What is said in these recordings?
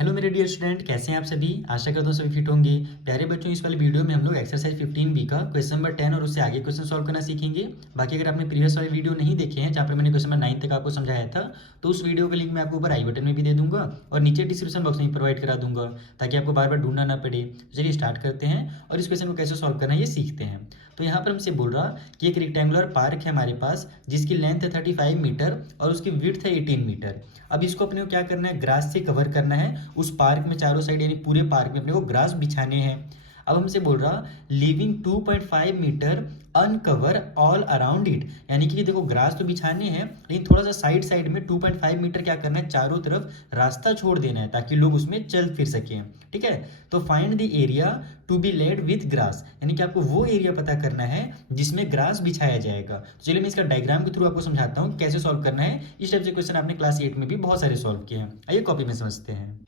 Hello मेरे dear student, कैसे हैं आप सभी। आशा करता हूँ सभी फिट होंगे। प्यारे बच्चों, इस वाले वीडियो में हम लोग एक्सरसाइज 15 बी का क्वेश्चन नंबर 10 और उससे आगे क्वेश्चन सॉल्व करना सीखेंगे। बाकी अगर आपने प्रीवियस वाले वीडियो नहीं देखे हैं जहाँ पर मैंने क्वेश्चन नंबर 9 तक आपको समझाया था, तो उस वीडियो का लिंक मैं आपको ऊपर आई बटन में भी दे दूंगा और नीचे डिस्क्रिप्शन बॉक्स में भी प्रोवाइड करा दूंगा, ताकि आपको बार बार ढूंढना ना पड़े। तो चलिए स्टार्ट करते हैं और इस क्वेश्चन को कैसे सॉल्व करना है ये सीखते हैं। तो यहाँ पर हमसे बोल रहा कि एक रेक्टेंगुलर पार्क है हमारे पास, जिसकी लेंथ है 35 मीटर और उसकी विड्थ है 18 मीटर। अब इसको अपने को क्या करना है, ग्रास से कवर करना है। उस पार्क में चारों साइड यानी पूरे पार्क में अपने को ग्रास बिछाने हैं। अब हमसे बोल रहा living 2.5 metre uncover all around it, यानी कि देखो ग्रास तो बिछाने हैं, लेकिन थोड़ा सा साइड साइड में 2.5 मीटर क्या करना है, चारों तरफ रास्ता छोड़ देना है ताकि लोग उसमें चल फिर सकें। ठीक है, तो find the area to be laid with grass, यानी कि आपको वो एरिया पता करना है जिसमें ग्रास बिछाया जाएगा। तो चलिए मैं इसका डायग्राम के थ्रू आपको समझाता हूँ कैसे सॉल्व करना है। इस टाइप से क्वेश्चन आपने क्लास 8 में भी बहुत सारे सॉल्व किए हैं। आइए कॉपी में समझते हैं।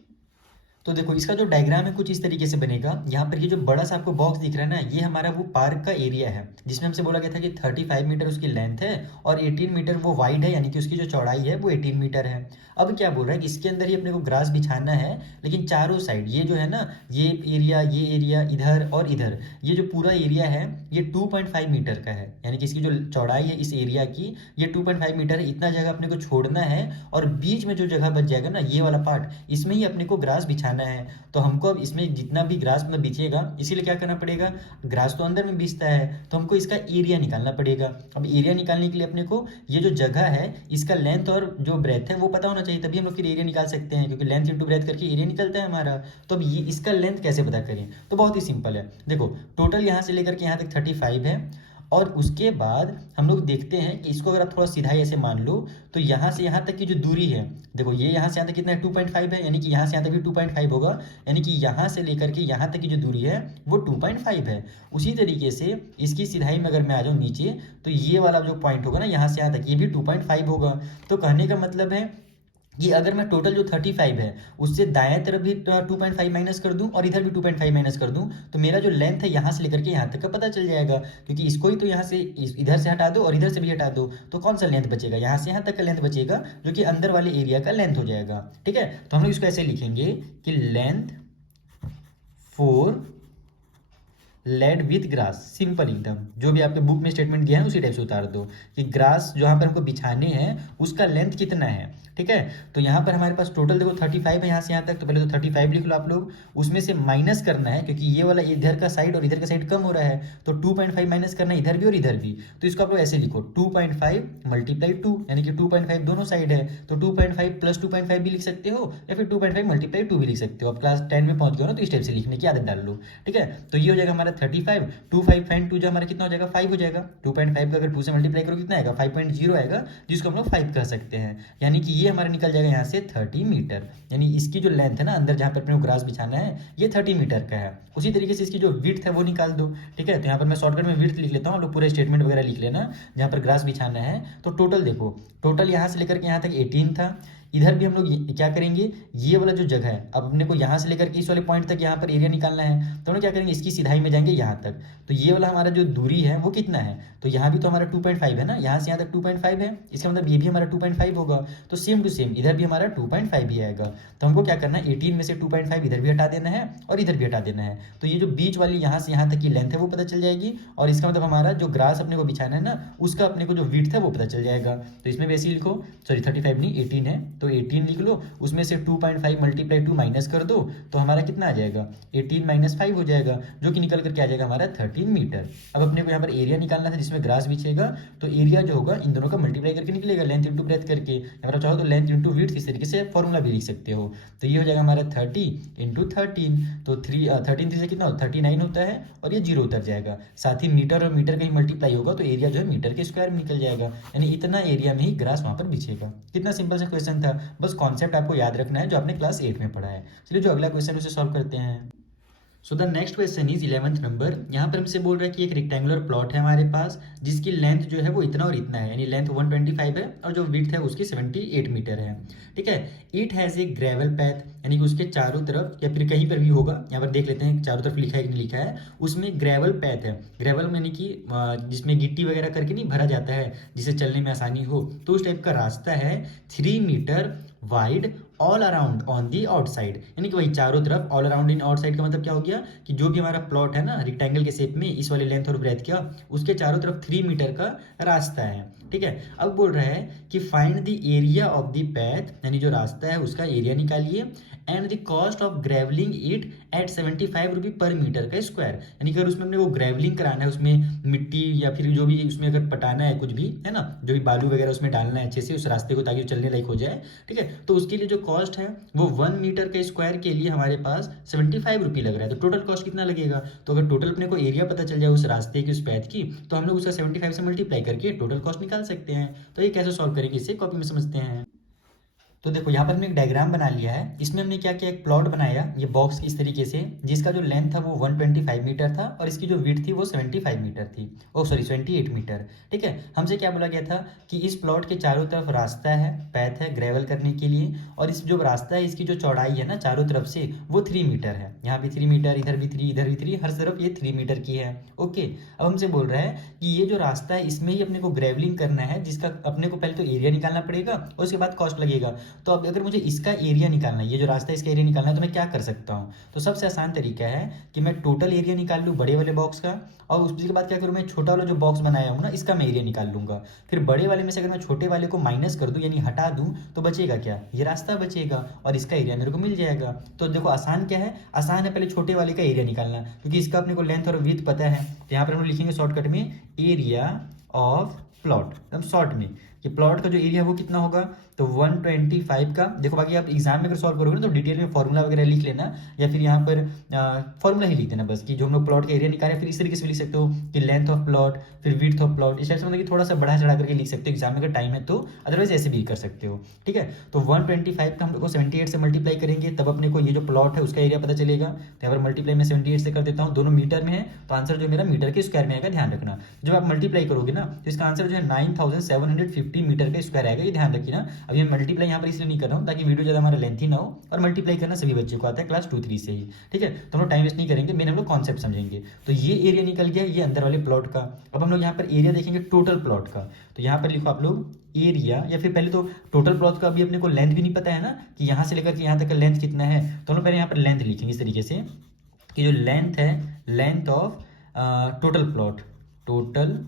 तो देखो इसका जो डायग्राम है कुछ इस तरीके से बनेगा। यहाँ पर ये जो बड़ा सा आपको बॉक्स दिख रहा है ना, ये हमारा वो पार्क का एरिया है, जिसमें हमसे बोला गया था कि 35 मीटर उसकी लेंथ है और 18 मीटर वो वाइड है, यानी कि उसकी जो चौड़ाई है वो 18 मीटर है। अब क्या बोल रहा है कि इसके अंदर ही अपने को ग्रास बिछाना है, लेकिन चारों साइड ये जो है ना, ये एरिया इधर और इधर, ये जो पूरा एरिया है ये 2.5 मीटर का है, यानी कि इसकी जो चौड़ाई है इस एरिया की ये 2.5 मीटर है। इतना जगह अपने को छोड़ना है और बीच में जो जगह बच जाएगा ना, ये वाला पार्ट, इसमें ही अपने को ग्रास बिछाना है। तो हमको अब इसमें जितना भी ग्रास में बिछेगा, इसीलिए क्या करना पड़ेगा, ग्रास तो अंदर में बिछता है तो हमको इसका एरिया निकालना पड़ेगा। अब एरिया निकालने के लिए अपने को ये जो जगह है इसका लेंथ और जो ब्रेथ है वो पता होना चाहिए, तभी हम लोग फिर एरिया निकाल सकते हैं, क्योंकि लेंथ इंटू ब्रेथ करके एरिया निकलता है हमारा। तो अब ये इसका लेंथ कैसे पता करें, तो बहुत ही सिंपल है। देखो टोटल यहाँ से लेकर के यहाँ तक 35 है, और उसके बाद हम लोग देखते हैं कि इसको अगर आप थोड़ा सीधा ऐसे मान लो, तो यहाँ से यहाँ तक की जो दूरी है, देखो ये यहाँ से यहाँ तक कितना है, 2.5 है, यानी कि यहाँ से यहाँ तक भी 2.5 होगा, यानी कि यहाँ से लेकर के यहाँ तक की जो दूरी है वो 2.5 है। उसी तरीके से इसकी सिधाई में अगर मैं आ जाऊँ नीचे, तो ये वाला जो पॉइंट होगा ना यहाँ से यहाँ तक, ये भी 2.5 होगा। तो कहने का मतलब है कि अगर मैं टोटल जो 35 है उससे दाएं तरफ भी 2.5 माइनस कर दूं और इधर भी 2.5 माइनस कर दूं, तो मेरा जो लेंथ है यहाँ से लेकर के यहाँ तक का पता चल जाएगा। क्योंकि इसको ही तो यहाँ से इधर से हटा दो और इधर से भी हटा दो, तो कौन सा लेंथ बचेगा, यहाँ से यहाँ तक का लेंथ बचेगा, जो कि अंदर वाले एरिया का लेंथ हो जाएगा। ठीक है, तो हम लोग इसको ऐसे लिखेंगे कि length for laid with grass, simple एकदम, जो भी आपके बुक में स्टेटमेंट दिया है उसी टाइप से उतार दो कि ग्रास जहाँ पर हमको बिछाने हैं उसका लेंथ कितना है। ठीक है, तो यहाँ पर हमारे पास टोटल देखो 35 है यहाँ से यहाँ तक, तो पहले तो 35 लिख लो आप लोग, उसमें से माइनस करना है, क्योंकि ये वाला इधर का साइड और इधर का साइड कम हो रहा है, तो 2.5 माइनस करना है इधर भी और इधर भी। तो इसको आप लोग ऐसे लिखो 2.5 मल्टीप्लाई 2, यानी कि 2.5 दोनों साइड है, तो 2.5 प्लस 2.5 भी लिख सकते हो, या फिर 2.5 मल्टीप्लाई 2 भी लिख सकते हो। अब क्लास 10 में पहुंच गए हो ना, तो इस टाइप से लिखने की आदत डाल लो। ठीक है, तो ये हो जाएगा हमारा 35, 2.5 फाइन 2 जो हमारा कितना हो जाएगा, 5 हो जाएगा। 2.5 का अगर 2 से मल्टीप्लाई करो कितना आएगा, 5.0 आएगा, जिसको हम लोग 5 कह सकते हैं। यानी कि ये हमारा निकल जाएगा यहाँ से 30 मीटर, यानी इसकी जो लेंथ है ना अंदर जहाँ पर अपने को ग्रास बिछाना है ये 30 मीटर का है। उसी तरीके से इसकी जो विड्थ है वो निकाल दो। ठीक है, तो यहाँ पर मैं शॉर्टकट में विड्थ लिख लेता हूँ, आप लोग पूरे स्टेटमेंट वगैरह लिख लेना जहाँ पर ग्रास बिछाना है। तो टोटल देखो, टोटल यहाँ से लेकर के यहाँ तक 18 था। इधर भी हम लोग क्या करेंगे, ये वाला जो जगह है, अब अपने को यहाँ से लेकर के इस वाले पॉइंट तक यहाँ पर एरिया निकालना है, तो हम लोग क्या करेंगे, इसकी सिधाई में जाएंगे यहाँ तक। तो ये वाला हमारा जो दूरी है वो कितना है, तो यहाँ भी तो हमारा 2.5 है ना, यहाँ से यहाँ तक 2.5 है, इसका मतलब ये भी हमारा 2.5 होगा। तो सेम टू सेम इधर भी हमारा 2.5 ही आएगा। तो हमको क्या करना है, 18 में से 2.5 इधर भी हटा देना है और इधर भी हटा देना है, तो ये जो बीच वाली यहाँ से यहाँ तक की लेंथ है वो पता चल जाएगी, और इसका मतलब हमारा जो ग्रास अपने को बिछाना है ना उसका अपने को जो विड्थ है वो पता चल जाएगा। तो इसमें भी ऐसे ही लिखो, सॉरी 35 नहीं 18 है, तो 18 लिख लो, उसमें से 2.5 मल्टीप्लाई 2 माइनस कर दो, तो हमारा कितना आ जाएगा, 18 माइनस 5 हो जाएगा, जो कि निकल करके आ जाएगा हमारा 13 मीटर। अब अपने को यहाँ पर एरिया निकालना था जिसमें ग्रास बिछेगा, तो एरिया जो होगा इन दोनों का मल्टीप्लाई करके निकलेगा, लेंथ इंटू ब्रेथ करके, या फिर चाहो तो लेंथ इंटू विड्थ, इस तरीके से फॉर्मूला भी लिख सकते हो। तो ये हो जाएगा हमारा 30 इंटू 13, तो 13 से कितना होता है 39 होता है, और ये 0 उतर जाएगा। साथ ही मीटर और मीटर का ही मल्टीप्लाई होगा, तो एरिया जो है मीटर के स्क्वायर में निकल जाएगा, यानी इतना एरिया में ही ग्रास वहाँ पर बिछेगा। कितना सिंपल सा क्वेश्चन था, बस कॉन्सेप्ट आपको याद रखना है जो आपने क्लास 8 में पढ़ा है। चलिए जो अगला क्वेश्चन उसे सॉल्व करते हैं। So the next question is 11th number. यहाँ पर हमसे बोल रहा है कि एक रेक्टेंगुलर प्लॉट है हमारे पास, जिसकी लेंथ जो है वो इतना और इतना है, यानी लेंथ 125 है और जो विड्थ है उसकी 78 मीटर है। ठीक है, it has a gravel path, यानी कि उसके चारों तरफ या फिर कहीं पर भी होगा, यहाँ पर देख लेते हैं चारों तरफ लिखा है कि नहीं लिखा है, उसमें ग्रेवल पैथ है। ग्रेवल यानी कि जिसमें गिट्टी वगैरह करके नहीं भरा जाता है जिसे चलने में आसानी हो, तो उस टाइप का रास्ता है, 3 metre wide all around on the outside, यानी कि वही चारों तरफ, ऑल अराउंड इन आउटसाइड का मतलब क्या हो गया कि जो भी हमारा प्लॉट है ना रेक्टेंगल के शेप में, इस वाले लेंथ और ब्रेथ का, उसके चारों तरफ 3 मीटर का रास्ता है। ठीक है, अब बोल रहा है कि find the area of the path, यानी जो रास्ता है उसका एरिया निकालिए, and the cost of gravelling it at 75 रुपये पर मीटर का स्क्वायर, यानी कि अगर उसमें हमने वो ग्रेवलिंग कराना है, उसमें मिट्टी या फिर जो भी उसमें अगर पटाना है कुछ भी है ना, जो भी बालू वगैरह उसमें डालना है अच्छे से उस रास्ते को, ताकि वो चलने लायक हो जाए। ठीक है, तो उसके लिए जो कॉस्ट है वो 1 मीटर के स्क्वायर के लिए हमारे पास 75 रुपये लग रहा है। तो टोटल कॉस्ट कितना लगेगा, तो अगर टोटल अपने को एरिया पता चल जाए उस रास्ते की, उस पैथ की, तो हम लोग उसका 75 से मल्टीप्लाई करके टोटल कॉस्ट निकाल सकते हैं। तो ये कैसे सॉल्व करेंगे, इससे कॉपी में समझते हैं। तो देखो यहाँ पर हमने एक डायग्राम बना लिया है, इसमें हमने क्या किया, एक प्लॉट बनाया ये बॉक्स इस तरीके से, जिसका जो लेंथ था वो 125 मीटर था और इसकी जो विड्थ थी वो 75 मीटर थी, ओ सॉरी 28 मीटर। ठीक है, हमसे क्या बोला गया था कि इस प्लॉट के चारों तरफ रास्ता है, पैथ है ग्रेवल करने के लिए, और इस जो रास्ता है इसकी जो चौड़ाई है ना चारों तरफ से वो 3 मीटर है, यहाँ भी 3 मीटर, इधर भी 3, इधर भी 3, हर तरफ ये 3 मीटर की है। ओके, अब हमसे बोल रहा है कि ये जो रास्ता है इसमें ही अपने को ग्रेवलिंग करना है, जिसका अपने को पहले तो एरिया निकालना पड़ेगा और उसके बाद कॉस्ट लगेगा। तो अब अगर मुझे इसका एरिया निकालना है, ये जो रास्ता है इसका एरिया निकालना है, तो मैं क्या कर सकता हूँ, तो सबसे आसान तरीका है कि मैं टोटल एरिया निकाल लूँ बड़े वाले बॉक्स का, और उसके बाद क्या करूँ, मैं छोटा वाला जो बॉक्स बनाया हूँ ना इसका मैं एरिया निकाल लूँगा। फिर बड़े वाले में से अगर मैं छोटे वाले को माइनस कर दूँ यानी हटा दूँ, तो बचेगा क्या, ये रास्ता बचेगा और इसका एरिया मेरे को मिल जाएगा। तो देखो आसान क्या है, आसान है पहले छोटे वाले का एरिया निकालना, क्योंकि इसका अपने को लेंथ और विड्थ पता है। तो यहाँ पर हम लोग लिखेंगे शॉर्टकट में एरिया ऑफ प्लॉट, एकदम शॉर्ट में, कि प्लॉट का जो एरिया है वो कितना होगा, तो 125 का। देखो बाकी आप एग्जाम में अगर सॉल्व करोगे ना तो डिटेल में फॉर्मूला वगैरह लिख लेना, या फिर यहाँ पर फॉर्मूला ही लिख देना बस, कि जो हम लोग प्लॉट का एरिया निकाले, फिर इस तरीके से लिख सकते हो कि लेंथ ऑफ प्लॉट फिर विड्थ ऑफ प्लॉट, इस टाइप से मतलब कि थोड़ा सा बढ़ा चढ़ा करके लिख सकते हो एग्जाम में अगर टाइम है तो, अदरवाइज ऐसे भी कर सकते हो। ठीक है, तो 125 का हम लोग को 78 से मल्टीप्लाई करेंगे, तब अपने को ये जो प्लॉट है उसका एरिया पता चलेगा। तो यहाँ पर मल्टीप्लाई में 78 से कर देता हूँ, दोनों मीटर में है तो आंसर जो मेरा मीटर के स्क्वायर में आएगा, ध्यान रखना। जब आप मल्टीप्लाई करोगे ना तो इसका आंसर जो है 9750 मीटर का स्क्वायर आएगा, ये ध्यान रखिए ना। अभी मैं मल्टीप्लाई यहाँ पर इसलिए नहीं कर रहा हूँ ताकि वीडियो ज़्यादा हमारा लेंथी ना हो, और मल्टीप्लाई करना सभी बच्चों को आता है क्लास 2-3 से ही। ठीक है, तो हम लोग टाइम वेस्ट नहीं करेंगे, मेन हम लोग कॉन्सेप्ट समझेंगे। तो ये एरिया निकल गया ये अंदर वाले प्लॉट का। अब हम लोग यहाँ पर एरिया देखेंगे टोटल प्लॉट का, तो यहाँ पर लिखो आप लोग एरिया, या फिर पहले तो टोटल प्लॉट का अभी अपने को लेंथ भी नहीं पता है ना कि यहाँ से लेकर के यहाँ तक का लेंथ कितना है, तो हम लोग पहले यहाँ पर लेंथ लिखेंगे इस तरीके से कि जो लेंथ है, length of total plot, total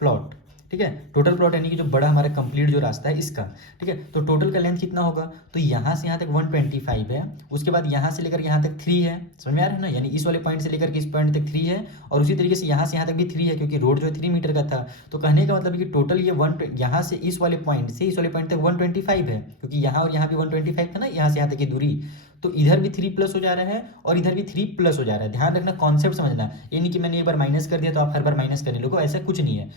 plot. ठीक है, टोटल प्लॉट यानी कि जो बड़ा हमारा कंप्लीट जो रास्ता है इसका। ठीक है, तो टोटल का लेंथ कितना होगा, तो यहाँ से यहाँ तक 125 है, उसके बाद यहाँ से लेकर यहाँ तक 3 है, समझ में आ रहा है ना, यानी इस वाले पॉइंट से लेकर के इस पॉइंट तक 3 है, और उसी तरीके से यहाँ तक भी 3 है, क्योंकि रोड जो है 3 मीटर का था। तो कहने का मतलब है कि टोटल ये यहाँ से इस वाले पॉइंट से इस वाले पॉइंट तक 125 है, क्योंकि यहाँ और यहाँ भी 125 था ना, यहाँ से यहाँ तक की दूरी, तो इधर भी 3 प्लस हो जा रहा है और इधर भी 3 प्लस हो जा रहा है। ध्यान रखना, कॉन्सेप्ट समझना, ये नहीं कि मैंने एक बार माइनस कर दिया तो आप हर बार माइनस करने लगो, ऐसा कुछ नहीं है।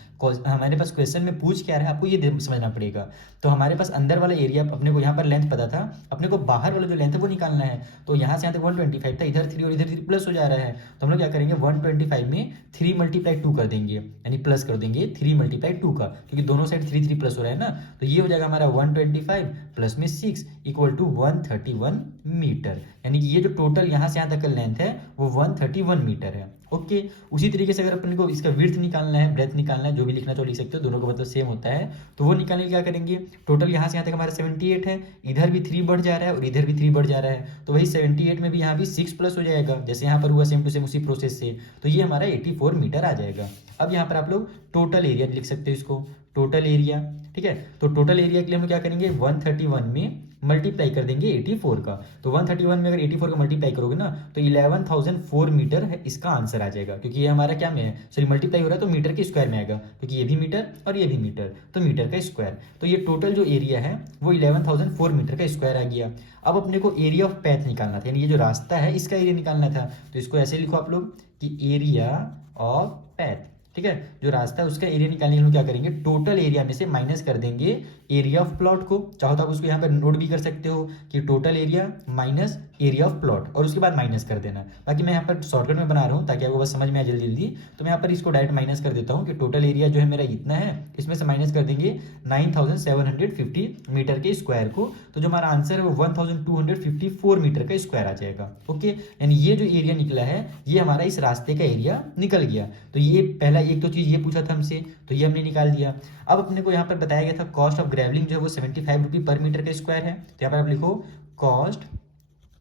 हमारे पास क्वेश्चन में पूछ क्या रहा है आपको ये समझना पड़ेगा। तो हमारे पास अंदर वाला एरिया अपने को यहाँ पर लेंथ पता था, अपने को बाहर वाला जो लेंथ है वो निकालना है। तो यहाँ से यहाँ तक 125 था, इधर 3 और इधर 3 प्लस हो जा रहा है, तो हम लोग क्या करेंगे 125 में 3 मल्टीप्लाई 2 कर देंगे, यानी प्लस कर देंगे 3 मल्टीप्लाई 2 का, क्योंकि दोनों साइड 3 प्लस हो रहा है ना। तो ये हो जाएगा हमारा 125 प्लस में 6 इक्वल टू 131 मीटर, यानी कि ये जो टोटल यहाँ से यहाँ तक का लेंथ है वो 131 मीटर है। ओके, उसी तरीके से अगर अपन को इसका विड्थ निकालना है, ब्रेथ निकालना है, जो भी लिखना चाहो लिख सकते हो, दोनों का मतलब सेम होता है। तो वो निकालने के क्या करेंगे, टोटल यहाँ से यहाँ तक हमारा 78 है, इधर भी 3 बढ़ जा रहा है और इधर भी 3 बढ़ जा रहा है, तो वही 78 में भी यहाँ भी 6 प्लस हो जाएगा, जैसे यहाँ पर हुआ सेम टू सेम उसी प्रोसेस से। तो ये हमारा 84 मीटर आ जाएगा। अब यहाँ पर आप लोग टोटल एरिया लिख सकते हो इसको, टोटल एरिया। ठीक है, तो टोटल एरिया के लिए हम क्या करेंगे 131 में मल्टीप्लाई कर देंगे 84 का, तो 131 में अगर 84 का मल्टीप्लाई करोगे ना तो 11,004 मीटर है इसका आंसर आ जाएगा, क्योंकि ये हमारा क्या में है, सॉरी मल्टीप्लाई हो रहा है तो मीटर के स्क्वायर में आएगा, क्योंकि ये भी मीटर और ये भी मीटर, तो मीटर का स्क्वायर। तो ये टोटल जो एरिया है वो 11,004 मीटर का स्क्वायर आ गया। अब अपने को एरिया ऑफ पैथ निकालना था, यानी ये जो रास्ता है इसका एरिया निकालना था, तो इसको ऐसे लिखो आप लोग कि एरिया ऑफ पैथ। ठीक है, जो रास्ता है उसका एरिया निकालने के लिए क्या करेंगे, टोटल एरिया में से माइनस कर देंगे एरिया ऑफ प्लॉट को। चाहो तो आप उसको यहाँ पर नोट भी कर सकते हो कि total area minus area of plot और उसके बाद माइनस कर देना। बाकी मैं यहाँ पर शॉर्टकट में बना रहा हूँ ताकि आपको बस समझ में आए जल्दी जल्दी। तो मैं यहाँ पर इसको डायरेक्ट माइनस कर देता हूँ कि टोटल एरिया जो है मेरा इतना है, इसमें से माइनस कर देंगे 9750 मीटर के स्क्वायर को, तो जो हमारा आंसर है वो 1254 मीटर का स्क्वायर आ जाएगा। ओके, यानी ये जो एरिया निकला है ये हमारा इस रास्ते का एरिया निकल गया। तो ये पहला एक तो चीज़ ये पूछा था हमसे, तो ये हमने निकाल दिया। अब अपने को यहाँ पर बताया गया था कॉस्ट ऑफ ग्रेवलिंग जो है वो 75 रुपये पर मीटर का स्क्वायर है। तो यहाँ पर आप लिखो कॉस्ट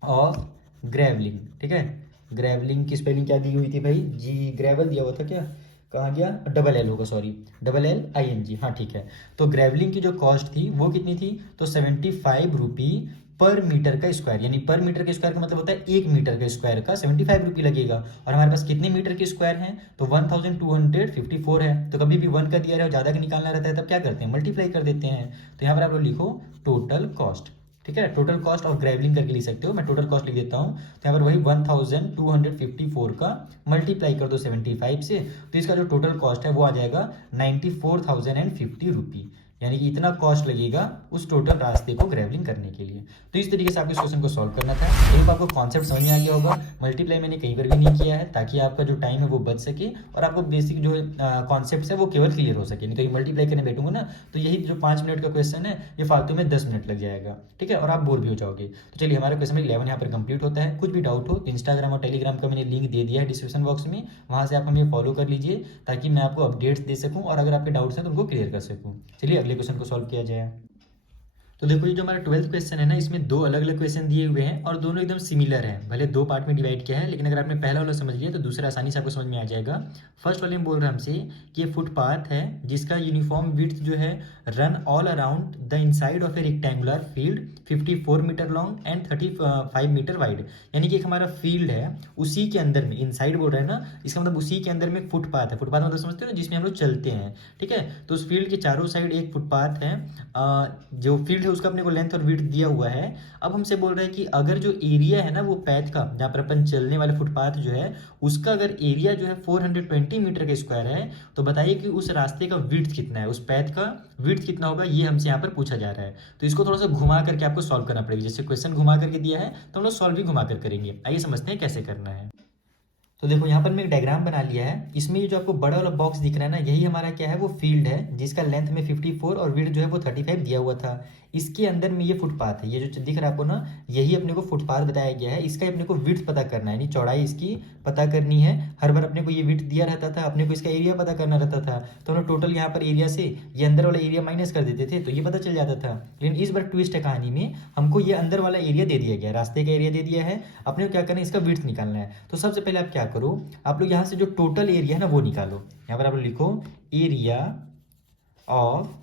ऑफ ग्रेवलिंग। ठीक है, ग्रेवलिंग की स्पेलिंग क्या दी हुई थी भाई, जी ग्रेवल दिया हुआ था क्या, कहाँ गया, डबल एल होगा, सॉरी LLING, हाँ ठीक है। तो ग्रेवलिंग की जो कॉस्ट थी वो कितनी थी, तो 75 रुपये पर मीटर का स्क्वायर, यानी पर मीटर के स्क्वायर का मतलब होता है 1 मीटर के स्क्वायर का 75 रुपये लगेगा। और हमारे पास कितने मीटर के स्क्वायर हैं, तो 1254 है। तो कभी भी 1 का दिया रहे और ज़्यादा का निकालना रहता है तब क्या करते हैं, मल्टीप्लाई कर देते हैं। तो यहाँ पर आप लोग लिखो टोटल कॉस्ट। ठीक है, टोटल कॉस्ट ऑफ ग्रेवलिंग करके लिख सकते हो, मैं टोटल कॉस्ट लिख देता हूँ। तो यहाँ पर वही 1254 का मल्टीप्लाई कर दो 75 से, तो इसका जो टोटल कॉस्ट है वो आ जाएगा 94,050 रुपये, यानी कि इतना कॉस्ट लगेगा उस टोटल रास्ते को ग्रेवलिंग करने के लिए। तो इस तरीके से आपको इस क्वेश्चन को सॉल्व करना था। तो आपको कॉन्सेप्ट समझ में आ गया होगा। मल्टीप्लाई मैंने कहीं पर भी नहीं किया है ताकि आपका जो टाइम है वो बच सके और आपको बेसिक जो कॉन्सेप्ट है वो केवल क्लियर हो सके। नहीं तो ये मल्टीप्लाई करने बैठूंगा ना तो यही जो 5 मिनट का क्वेश्चन है ये फालतू में 10 मिनट लग जाएगा। ठीक है, और आप बोर भी हो जाओगे। तो चलिए हमारा क्वेश्चन 11 यहाँ पर कंप्लीट होता है। कुछ भी डाउट हो इंस्टाग्राम और टेलीग्राम का मैंने लिंक दे दिया है डिस्क्रिप्शन बॉक्स में, वहाँ से आप हमें फॉलो कर लीजिए ताकि मैं आपको अपडेट्स दे सकूँ और अगर आपके डाउट्स हैं तो उनको क्लियर कर सकूँ। चलिए अगले क्वेश्चन को सॉल्व किया जाए। तो देखो ये जो हमारा 12th क्वेश्चन है ना, इसमें दो अलग अलग क्वेश्चन दिए हुए हैं और दोनों एकदम सिमिलर हैं। भले दो पार्ट में डिवाइड किया है लेकिन अगर आपने पहला वाला समझ लिया तो दूसरा आसानी से आपको समझ में आ जाएगा। फर्स्ट वाले में बोल रहा है हमसे कि ये फुटपाथ है जिसका यूनिफॉर्म विड्थ जो है run all around the inside of a rectangular field 54 metre long and 35 metre wide. यानी कि एक हमारा फील्ड है उसी के अंदर में, इनसाइड बोल रहा है ना, इसका मतलब उसी के अंदर में एक फुटपाथ है। फुटपाथ मतलब समझते हो ना, जिसमें हम लोग चलते हैं। ठीक है, तो उस फील्ड के चारों साइड एक फुटपाथ है। जो फील्ड है उसका अपने को लेंथ और विड्थ दिया हुआ है। अब हमसे बोल रहा है कि अगर जो एरिया है ना वो पैथ का, जहाँ पर अपन चलने वाले फुटपाथ जो है उसका अगर एरिया जो है 420 मीटर का स्क्वायर है तो बताइए कि उस रास्ते का विड्थ कितना है, उस पैथ का विड्थ कितना होगा, ये हमसे यहाँ पर पूछा जा रहा है। तो इसको थोड़ा सा घुमा करके आपको सॉल्व करना पड़ेगा। जैसे क्वेश्चन घुमा करके दिया है तो हम लोग सॉल्व भी घुमा कर करेंगे। आइए समझते हैं कैसे करना है। तो देखो यहाँ पर मैं एक डायग्राम बना लिया है। इसमें ये जो आपको बड़ा वाला बॉक्स दिख रहा है ना, यही हमारा क्या है, वो फील्ड है जिसका लेंथ में 54 और विड्थ जो है वो 35 दिया हुआ था। इसके अंदर में ये फुटपाथ है, ये जो दिख रहा है आपको ना, यही अपने को फुटपाथ बताया गया है। इसका अपने को विड्थ पता करना है, यानी चौड़ाई इसकी पता करनी है। हर बार अपने को ये विड्थ दिया रहता था, अपने को इसका एरिया पता करना रहता था। तो हम टोटल यहाँ पर एरिया से ये अंदर वाला एरिया माइनस कर देते थे तो ये पता चल जाता था। लेकिन इस बार ट्विस्ट है कहानी में, हमको ये अंदर वाला एरिया दे दिया गया, रास्ते का एरिया दे दिया है। अपने को क्या करना है, इसका विड्थ निकालना है। तो सबसे पहले आप क्या करो, आप लोग यहाँ से जो टोटल एरिया है ना वो निकालो। यहाँ पर आप लोग लिखो एरिया ऑफ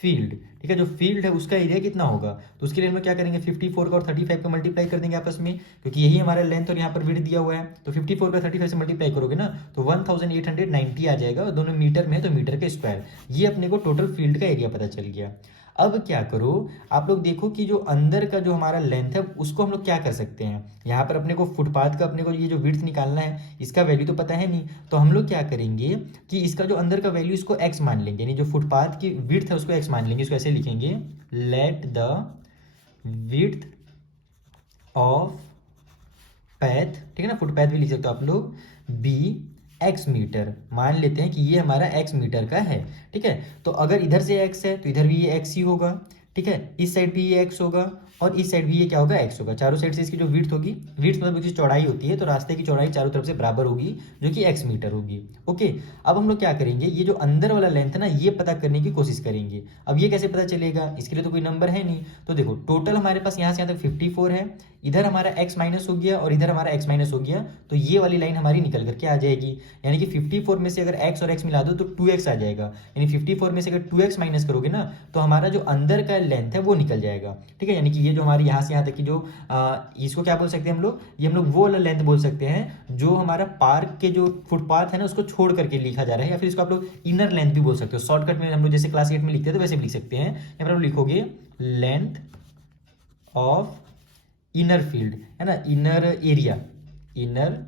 फील्ड। ठीक है, जो फील्ड है उसका एरिया कितना होगा, तो उसके लिए हम क्या करेंगे, 54 का और 35 का मल्टीप्लाई कर देंगे आपस में, क्योंकि यही हमारा लेंथ और यहाँ पर विड्थ दिया हुआ है। तो 54 का 35 से मल्टीप्लाई करोगे ना तो 1890 आ जाएगा, और दोनों मीटर में है तो मीटर के स्क्वायर। ये अपने को टोटल फील्ड का एरिया पता चल गया। अब क्या करो, आप लोग देखो कि जो अंदर का जो हमारा लेंथ है उसको हम लोग क्या कर सकते हैं। यहाँ पर अपने को फुटपाथ का अपने को ये जो विड्थ निकालना है, इसका वैल्यू तो पता है नहीं, तो हम लोग क्या करेंगे कि इसका जो अंदर का वैल्यू इसको x मान लेंगे, यानी जो फुटपाथ की विड्थ है उसको x मान लेंगे। इसको ऐसे लिखेंगे, let the width of path, ठीक है ना, फुटपाथ भी लिख सकते हो आप लोग, बी x मीटर। मान लेते हैं कि ये हमारा x मीटर का है। ठीक है, तो अगर इधर से x है तो इधर भी ये x ही होगा। ठीक है, इस साइड भी ये x होगा और इस साइड भी ये क्या होगा, x होगा। चारों साइड से इसकी जो विड्थ होगी, विड्थ मतलब उसकी चौड़ाई होती है, तो रास्ते की चौड़ाई चारों तरफ से बराबर होगी जो कि x मीटर होगी। ओके, अब हम लोग क्या करेंगे, ये जो अंदर वाला लेंथ है ना ये पता करने की कोशिश करेंगे। अब ये कैसे पता चलेगा, इसके लिए तो कोई नंबर है नहीं। तो देखो टोटल हमारे पास यहाँ से यहाँ तक 54 है, इधर हमारा x माइनस हो गया और इधर हमारा x माइनस हो गया, तो ये वाली लाइन हमारी निकल करके आ जाएगी। यानी कि 54 में से अगर x और x मिला दो तो 2x आ जाएगा। यानी 54 में से अगर 2x माइनस करोगे ना तो हमारा जो अंदर का लेंथ है वो निकल जाएगा। ठीक है, यानी कि ये जो हमारी यहाँ से यहाँ तक की जो इसको क्या बोल सकते हैं हम लोग, ये हम लोग वो वाला लेंथ बोल सकते हैं जो हमारा पार्क के जो फुटपाथ है ना उसको छोड़ करके लिखा जा रहा है, या फिर इसको आप लोग इनर लेंथ भी बोल सकते हो। शॉर्टकट में हम लोग जैसे क्लास 8 में लिखते हैं तो वैसे भी लिख सकते हैं। यहाँ पर आप लिखोगे लेंथ ऑफ इनर फील्ड, है ना, इनर एरिया, इनर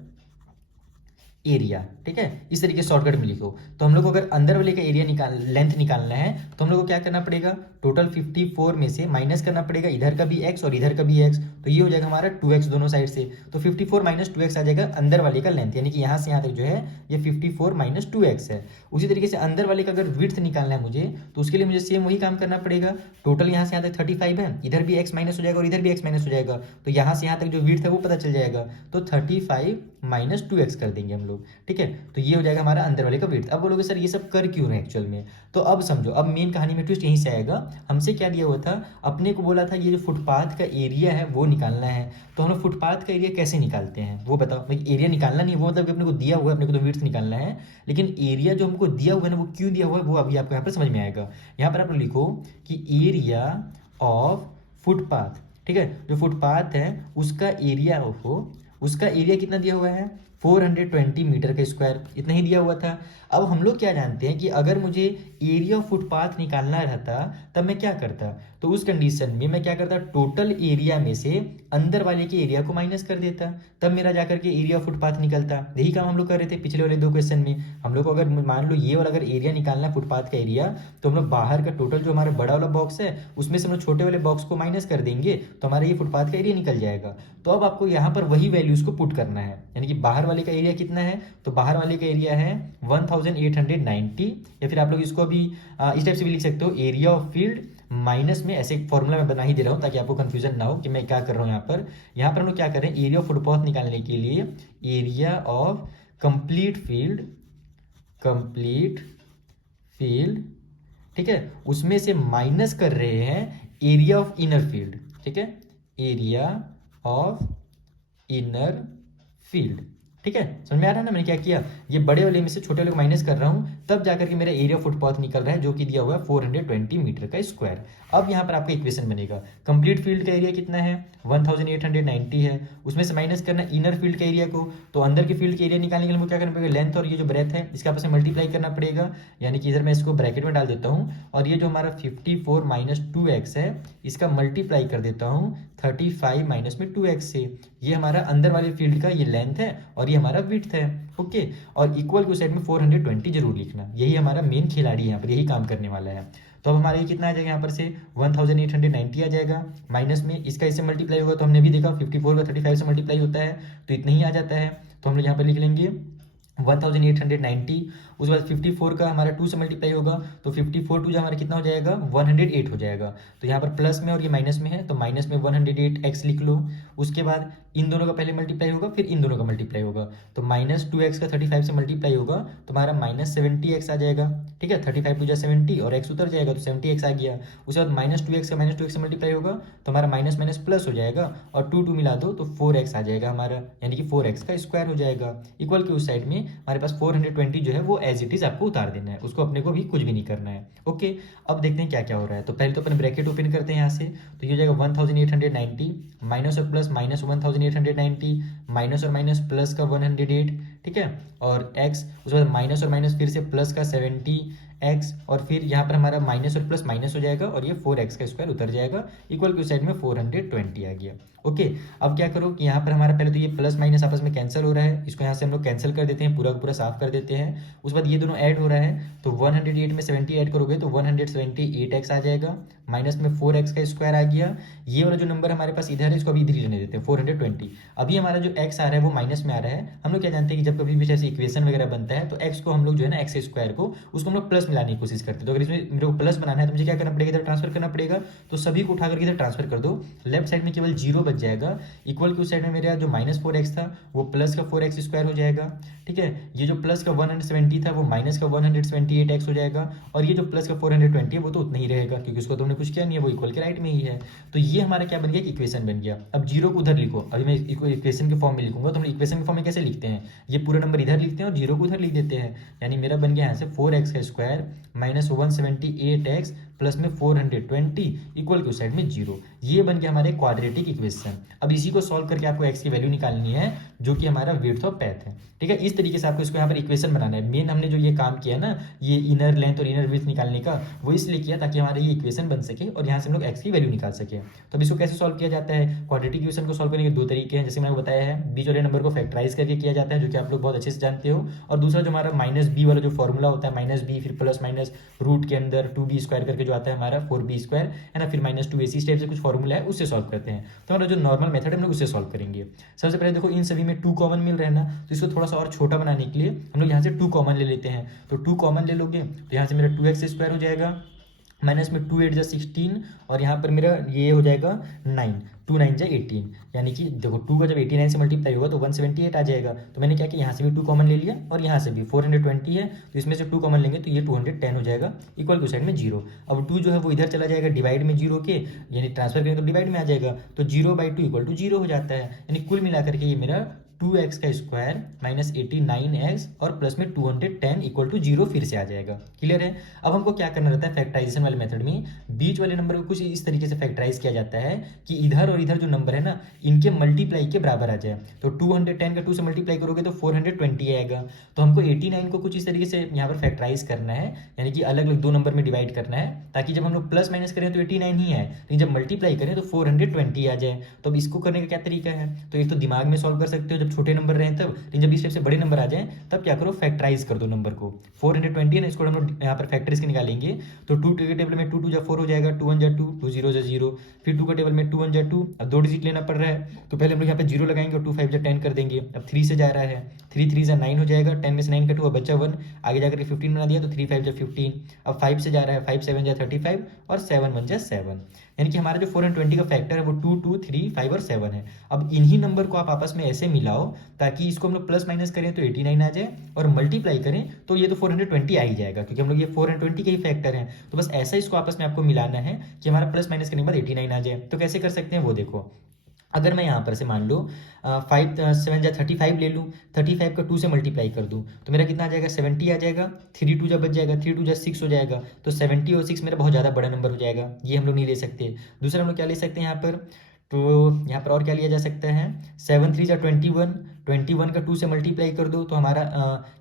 एरिया। ठीक है, इस तरीके शॉर्टकट में लिखो। तो हम लोग को अगर अंदर वाले का एरिया लेंथ निकालना है तो हम लोग को क्या करना पड़ेगा, टोटल 54 में से माइनस करना पड़ेगा इधर का भी x और इधर का भी x, तो ये हो जाएगा हमारा 2x दोनों साइड से। तो 54 माइनस 2x आ जाएगा अंदर वाले का लेंथ, यानी कि यहाँ से यहाँ तक जो है ये 54 माइनस 2x है। उसी तरीके से अंदर वाले का अगर विड्थ निकालना है मुझे, तो उसके लिए मुझे सेम वही काम करना पड़ेगा। टोटल यहाँ से यहाँ तक 35 है, इधर भी x माइनस हो जाएगा और इधर भी x माइनस हो जाएगा, तो यहाँ से यहाँ तक जो विड्थ है वो पता चल जाएगा। तो 35 माइनस 2x कर देंगे हम लोग, ठीक है। तो ये हो जाएगा हमारा अंदर वाले का विड्थ। अब बोलोगे सर ये सब कर क्यों रहे एक्चुअल में, तो अब समझो, अब मेन कहानी में ट्विस्ट यहीं से आएगा। हमसे क्या दिया हुआ था, अपने को बोला था ये जो फुटपाथ का एरिया है वो निकालना है। तो हम लोग फुटपाथ का एरिया कैसे निकालते हैं वो बताओ। भाई एरिया निकालना नहीं, वो मतलब कि अपने को दिया हुआ है, अपने को तो विड्थ निकालना है, लेकिन एरिया जो हमको दिया हुआ है ना वो क्यों दिया हुआ है वो अभी आपको यहाँ पर समझ में आएगा। यहाँ पर आप लिखो कि एरिया ऑफ फुटपाथ, ठीक है, जो फुटपाथ है उसका एरिया हो, उसका एरिया कितना दिया हुआ है, 420 मीटर का स्क्वायर, इतना ही दिया हुआ था। अब हम लोग क्या जानते हैं कि अगर मुझे एरिया ऑफ फुटपाथ निकालना रहता तब मैं क्या करता, तो उस कंडीशन में मैं क्या करता, टोटल एरिया में से अंदर वाले के एरिया को माइनस कर देता, तब मेरा जाकर के एरिया ऑफ फुटपाथ निकलता। यही काम हम लोग कर रहे थे पिछले वाले 2 क्वेश्चन में। हम लोग को अगर मान लो ये वाला अगर एरिया निकालना है फुटपाथ का एरिया, तो हम लोग बाहर का टोटल जो हमारा बड़ा वाला बॉक्स है उसमें से हम लोग छोटे वाले बॉक्स को माइनस कर देंगे, तो हमारा ये फुटपाथ का एरिया निकल जाएगा। तो अब आपको यहाँ पर वही वैल्यूज को पुट करना है, यानी कि बाहर वाले का एरिया कितना है, तो बाहर वाले का एरिया है 1890, या फिर आप लोग इसको भी इस टाइप से भी लिख सकते हो, एरिया ऑफ फील्ड माइनस में, ऐसे एक फॉर्मूला मैं बना ही दे रहा हूँ ताकि आपको कंफ्यूजन ना हो कि मैं क्या कर रहा हूँ। यहाँ पर हम लोग क्या कर रहे हैं, एरिया ऑफ फुटपाथ निकालने के लिए एरिया ऑफ कंप्लीट फील्ड, ठीक है, उसमें से माइनस कर रहे हैं एरिया ऑफ इनर फील्ड, ठीक है, एरिया ऑफ इनर फील्ड, ठीक है। समझ में आ रहा है ना मैंने क्या किया, ये बड़े वाले में से छोटे वाले को माइनस कर रहा हूँ, तब जाकर के मेरा एरिया ऑफ फुटपाथ निकल रहा है जो कि दिया हुआ है 420 मीटर का स्क्वायर। अब यहाँ पर आपका इक्वेशन बनेगा, कंप्लीट फील्ड का एरिया कितना है 1890 है, उसमें से माइनस करना इनर फील्ड का एरिया को, तो अंदर के फील्ड के एरिया निकालने के लिए मुझे क्या करना पड़ेगा, लेंथ और ये जो ब्रेथ है इसका आपस में मल्टीप्लाई करना पड़ेगा, यानी कि इधर मैं इसको ब्रैकेट में डाल देता हूँ, और ये जो हमारा 54 माइनस 2x है इसका मल्टीप्लाई कर देता हूँ 35 माइनस में 2x से। ये हमारा अंदर वाले फील्ड का ये लेंथ है और ये हमारा विड्थ है, ओके। और इक्वल के साइड में 420 जरूर लिखना, यही हमारा मेन खिलाड़ी यहाँ पर यही काम करने वाला है। तो अब हमारे ये कितना आ जाएगा, यहाँ पर से 1890 आ जाएगा, माइनस में इसका इससे मल्टीप्लाई होगा, तो हमने भी देखा 54 का 35 से मल्टीप्लाई होता है तो इतना ही आ जाता है, तो हम लोग यहाँ पर लिख लेंगे 1890। उसके बाद 54 का हमारा 2 से मल्टीप्लाई होगा, तो 54 टू जो हमारा कितना हो जाएगा 108 हो जाएगा, तो यहाँ पर प्लस में और ये माइनस में है तो माइनस में 108x लिख लो। उसके बाद इन दोनों का पहले मल्टीप्लाई होगा फिर इन दोनों का मल्टीप्लाई होगा, तो माइनस 2x का 35 से मल्टीप्लाई होगा तो हमारा माइनस 70x आ जाएगा, ठीक है, 35 टू जा 70 और x उतर जाएगा तो 70x आ गया। उसके बाद माइनस 2x का माइनस 2x से मल्टीप्लाई होगा तो हमारा माइनस माइनस प्लस हो जाएगा, और 2 मिला दो तो 4x आ जाएगा हमारा, यानी कि 4x का स्क्वायर हो जाएगा। इक्वल के उस साइड में हमारे पास 420 जो है वो एज इट इज आपको उतार देना है, उसको अपने को भी कुछ भी नहीं करना है, ओके। अब देखते हैं क्या क्या हो रहा है। तो पहले तो अपन ब्रैकेट ओपन करते हैं यहाँ से, तो ये हो जाएगा 1890 माइनस और प्लस माइनस 1890 माइनस और माइनस प्लस का 108, ठीक है, और x, उसके बाद माइनस और माइनस फिर से प्लस का 70x, और फिर यहाँ पर हमारा माइनस और प्लस माइनस हो जाएगा और ये 4x का स्क्वायर उतर जाएगा, इक्वल की साइड में 420 आ गया, ओके। अब क्या करो कि यहाँ पर हमारा पहले तो ये प्लस माइनस आपस में कैंसिल हो रहा है, इसको यहाँ से हम लोग कैंसिल कर देते हैं, पूरा का पूरा साफ कर देते हैं। उसके बाद ये दोनों ऐड हो रहा है, तो 108 में 70 ऐड करोगे तो 178x आ जाएगा, माइनस में 4x का स्क्वायर आ गया। ये वाला जो नंबर हमारे पास इधर है इसको अभी इधर ही रहने देते हैं 420। अभी हमारा जो x आ रहा है वो माइनस में आ रहा है। हम लोग क्या जानते हैं कि जब कभी भी जैसे इक्वेशन वगैरह बनता है तो x को हम लोग जो है ना x स्क्वायर को उसको हम लोग प्लस मिलाने की कोशिश करते हैं। तो अगर इसमें मेरे को प्लस बनाना है तो मुझे क्या करना पड़ेगा, इधर ट्रांसफर करना पड़ेगा, तो सभी को उठा करके इधर ट्रांसफर कर दो, लेफ्ट साइड में केवल 0 बच जाएगा, इक्वल के उस साइड में मेरा जो माइनस 4x था वो प्लस का 4x स्क्वायर हो जाएगा, ठीक है। ये जो प्लस का 170 था वो माइनस का 178x हो जाएगा, और ये जो प्लस का 420 है वो तो उतना ही रहेगा क्योंकि उसको तो हमने कुछ किया नहीं है, वो इक्वल के राइट में ही है। तो ये हमारा क्या बन गया, इक्वेशन बन गया। अब 0 को उधर लिखो, अभी मैं इक्वेशन के फॉर्म में लिखूंगा, तो हम इक्वेशन के फॉर्म में कैसे लिखते हैं, ये पूरा नंबर इधर लिखते हैं और 0 को उधर लिख देते हैं, यानी मेरा बन गया यहाँ से 4x का स्क्वायर माइनस 178x प्लस में 420 इक्वल के उस साइड में 0। ये बन गया हमारे क्वाड्रेटिक इक्वेशन। अब इसी को सॉल्व करके आपको एक्स की वैल्यू निकालनी है जो कि हमारा विड्थ ऑफ पैथ है। ठीक है, इस तरीके से आपको इसको यहाँ पर इक्वेशन बनाना है। मेन हमने जो ये काम किया ना, ये इनर लेंथ और इनर विड्थ निकालने का, वो इसलिए किया ताकि हमारा ये इक्वेशन बन सके और यहाँ से हम लोग एक्स की वैल्यू निकाल सके। तो अब इसको कैसे सॉल्व किया जाता है? क्वाड्रेटिक इक्वेशन को सॉल्व करने के दो तरीके हैं, जैसे मैंने बताया है। बीच वाले नंबर को फैक्टराइज करके किया जाता है, जो कि आप लोग बहुत अच्छे से जानते हो। और दूसरा जो हमारा माइनस बी वाला जो फॉर्मूला होता है, माइनस बी फिर प्लस माइनस रूट के अंदर 2b स्क्वायर करके जो आता है हमारा 4b स्क्वायर, है ना, फिर माइनस 2ac इस टाइप से कुछ फॉर्मूला है, उससे सॉल्व करते हैं। तो हमारा जो नॉर्मल मेथड है हम लोग उससे सॉल्व करेंगे। सबसे पहले देखो, इन सभी में 2 कॉमन मिल रहा है ना, तो इसको थोड़ा सा और छोटा बनाने के लिए हम लोग यहाँ से 2 कॉमन ले लेते हैं। तो 2 कॉमन ले लोगे तो यहाँ से मेरा 2x स्क्वायर हो जाएगा, माइनस में 2 8 जा 16, और यहाँ पर मेरा ये हो जाएगा 9, 2 9 जा 18, यानी कि देखो 2 का जब 89 से मल्टीप्लाई होगा तो 178 आ जाएगा। तो मैंने क्या किया, यहाँ से भी 2 कॉमन ले लिया और यहाँ से भी 420 है, तो इसमें से 2 कॉमन लेंगे तो ये 210 हो जाएगा, इक्वल टू साइड में 0। अब 2 जो है वो इधर चला जाएगा डिवाइड में 0 के, यानी ट्रांसफर करेंगे तो डिवाइड में आ जाएगा, तो 0/2 इक्वल टू 0 हो जाता है। यानी कुल मिलाकर के ये मेरा 2x का स्क्वायर माइनस 89x और प्लस में 210 इक्वल टू 0 फिर से आ जाएगा। क्लियर है? अब हमको क्या करना रहता है, फैक्टराइजेशन वाले मेथड में बीच वाले नंबर को कुछ इस तरीके से फैक्टराइज किया जाता है कि इधर और इधर जो नंबर है ना, इनके मल्टीप्लाई के बराबर आ जाए। तो 210 का 2 से मल्टीप्लाई करोगे तो 420 आएगा। तो हमको 89 को कुछ इस तरीके से यहाँ पर फैक्टराइज करना है, यानी कि अलग अलग 2 नंबर में डिवाइड करना है, ताकि जब हम लोग प्लस माइनस करें तो 89 ही आए, लेकिन जब मल्टीप्लाई करें तो 420 आ जाए। तो अब इसको करने का क्या तरीका है? तो एक तो दिमाग में सॉल्व कर सकते हो जब छोटे नंबर रहे तब, लेकिन जब इस टाइप से बड़े नंबर आ जाए तब क्या करो, फैक्टराइज कर दो नंबर को। 420 है ना, इसको हम लोग यहाँ पर फैक्टराइज के निकालेंगे तो 2 के टेबल में 2 2 जा 4 हो जाएगा, 2 1 जा 2, 2 0 जा 0, फिर 2 का टेबल में 2 1 जा 2। अब 2 डिजिट लेना पड़ रहा है तो पहले हम लोग यहाँ पे 0 लगाएंगे और 2 5 जा 10 कर देंगे। अब 3 से जा रहा है, 3 3 जा 9 हो जाएगा, 10 में से 9 कटुआ बच्चा 1, आगे जाकर के 15 बना दिया तो 3 5 जा 15। अब 5 से जा रहा है, 5 7 जा 35 और 7 1 जा 7, यानी कि हमारा जो 420 का फैक्टर है वो 2 2 3 5 और 7 है। अब इन्हीं नंबर को आप आपस में ऐसे मिलाओ ताकि इसको हम लोग प्लस माइनस करें तो 89 आ जाए, और मल्टीप्लाई करें तो ये तो 420 आ ही जाएगा, क्योंकि हम लोग ये 420 के ही फैक्टर हैं। तो बस ऐसा इसको आपस में आपको मिलाना है कि हमारा प्लस माइनस करने के बाद 89 आ जाए। तो कैसे कर सकते हैं वो देखो। अगर मैं यहाँ पर से मान लो 5 7 जा 35 ले लूँ, 35 का 2 से मल्टीप्लाई कर दूँ तो मेरा कितना आ जाएगा, 70 आ जाएगा। 3 2 जा बच जाएगा, 3 2 जा 6 हो जाएगा, तो 70 और 6 मेरा बहुत ज़्यादा बड़ा नंबर हो जाएगा, ये हम लोग नहीं ले सकते। दूसरा हम लोग क्या ले सकते हैं यहाँ पर, तो यहाँ पर और क्या लिया जा सकता है, 7 3 जा 21, 21 का 2 से मल्टीप्लाई कर दो तो हमारा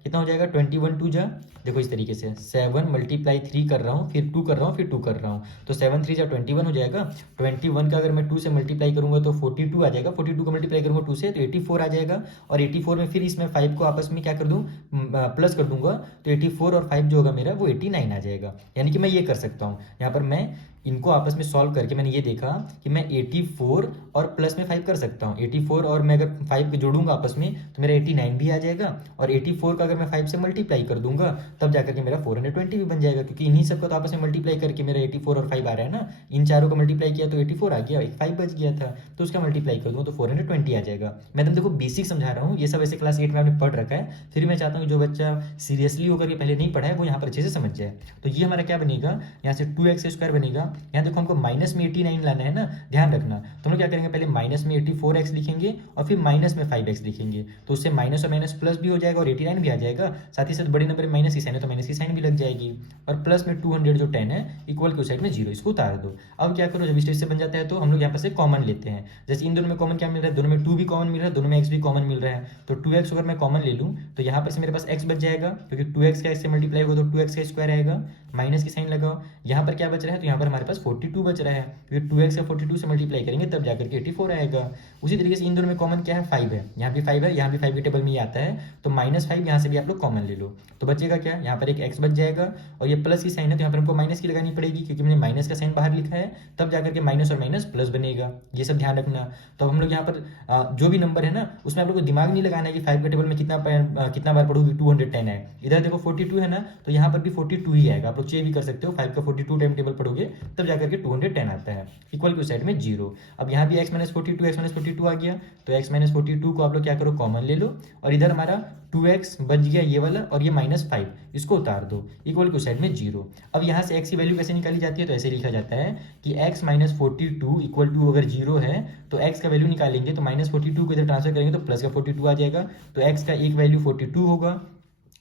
कितना हो जाएगा, 21 2 जा, देखो इस तरीके से 7 मल्टीप्लाई 3 कर रहा हूँ, फिर 2 कर रहा हूँ, फिर 2 कर रहा हूँ, तो 7 3 जा 21 हो जाएगा। 21 का अगर मैं 2 से मल्टीप्लाई करूँगा तो 42 आ जाएगा, 42 का मल्टीप्लाई करूँगा 2 से तो 84 आ जाएगा, और 84 में फिर इसमें 5 को आपस में क्या कर दूँ, प्लस कर दूंगा, तो 84 और 5 जो होगा मेरा वो 89 आ जाएगा। यानी कि मैं ये कर सकता हूँ, यहाँ पर मैं इनको आपस में सॉल्व करके मैंने ये देखा कि मैं 84 और प्लस में 5 कर सकता हूँ। 84 और मैं अगर 5 जोड़ूंगा आपस में तो मेरा 89 भी आ जाएगा, और 84 का अगर मैं 5 से मल्टीप्लाई कर दूंगा तब जाकर के मेरा 420 भी बन जाएगा, क्योंकि इन्हीं सबको तो आपस में मल्टीप्लाई करके मेरा 84 और 5 आ रहा है ना। इन चारों को मल्टीप्लाई किया तो 84 आ गया, एक 5 बच गया था, तो उसका मल्टीप्लाई कर दूँ तो 420 आ जाएगा। मैं तुम देखो बेसिक समझा रहा हूँ, ये सब ऐसे क्लास 8 में आपने पढ़ रखा है, फिर मैं चाहता हूँ जो बच्चा सीरियसली होकर के पहले नहीं पढ़ा है वो यहाँ पर अच्छे से समझ जाए। तो ये हमारा क्या बनेगा, यहाँ से 2x स्क्वायर बनेगा, यहाँ देखो हमको माइनस में 89 लाना है ना, ध्यान रखना। तो हम लोग क्या करेंगे, पहले माइनस में 84x लिखेंगे और फिर माइनस में 5x लिखेंगे, तो उससे माइनस और माइनस प्लस भी हो जाएगा और 89 भी आ जाएगा, साथ ही साथ बड़े नंबर में माइनस की साइन है तो माइनस की साइन भी लग जाएगी, और प्लस में 200 जो 10 है इक्वल के साइड में 0, इसको उतार दो। अब क्या करो, जब इस से बन जाता है तो हम लोग यहाँ पर से कॉमन लेते हैं। जैसे इन दोनों में कॉमन क्या मिल रहा है, दोनों में 2 भी कॉमन मिल रहा है, दोनों में x भी कॉमन मिल रहा है, तो 2x अगर मैं कॉमन ले लूँ तो यहाँ पर से मेरे पास x बच जाएगा, क्योंकि 2x का x से मल्टीप्लाई होगा तो 2x का स्क्वायर आएगा, माइनस की साइन लगाओ। यहाँ पर क्या बच रहा है, तो यहाँ पर हमारे पास 42 बच रहा है, क्योंकि 2x का 42 से मल्टीप्लाई करेंगे तब जाकर के 84 आएगा। उसी तरीके से इन दोनों में कॉमन क्या है, 5 है, यहाँ भी 5 है, यहाँ भी 5 के टेबल में ही आता है, तो -5 यहाँ से भी आप लोग कॉमन ले लो, तो बचेगा क्या, यहाँ पर एक x बच जाएगा, और ये प्लस की साइन है तो यहाँ पर हमको माइनस की लगानी पड़ेगी, क्योंकि मैंने माइनस का साइन बाहर लिखा है, तब जाकर के माइनस और माइनस प्लस बनेगा, ये सब ध्यान रखना। तो हम लोग यहाँ पर जो भी नंबर है ना उसमें आप लोग को दिमाग नहीं लगाना है कि 5 के टेबल में कितना बार पढ़ोगे, 210 है, इधर देखो 42 है ना, तो यहाँ पर भी 42 ही आएगा, आप लोग चेक भी कर सकते हो, 5 का 42 टाइम टेबल पढ़ोगे तब जाकर के 210 आता है, इक्वल के साइड में 0। अब यहाँ भी x - 42 आ गया, तो x - 42 को आप लोग क्या करो, कॉमन ले लो, और इधर हमारा 2x बच गया ये वाला, और ये -5 इसको उतार दो, इक्वल के साइड में 0। अब यहाँ से x की वैल्यू कैसे निकाली जाती है, तो ऐसे लिखा जाता है कि x - 42 इक्वल टू अगर 0 है तो x का वैल्यू निकालेंगे तो -42 को इधर ट्रांसफर करेंगे तो प्लस का 42 आ जाएगा, तो x का एक वैल्यू 42 होगा,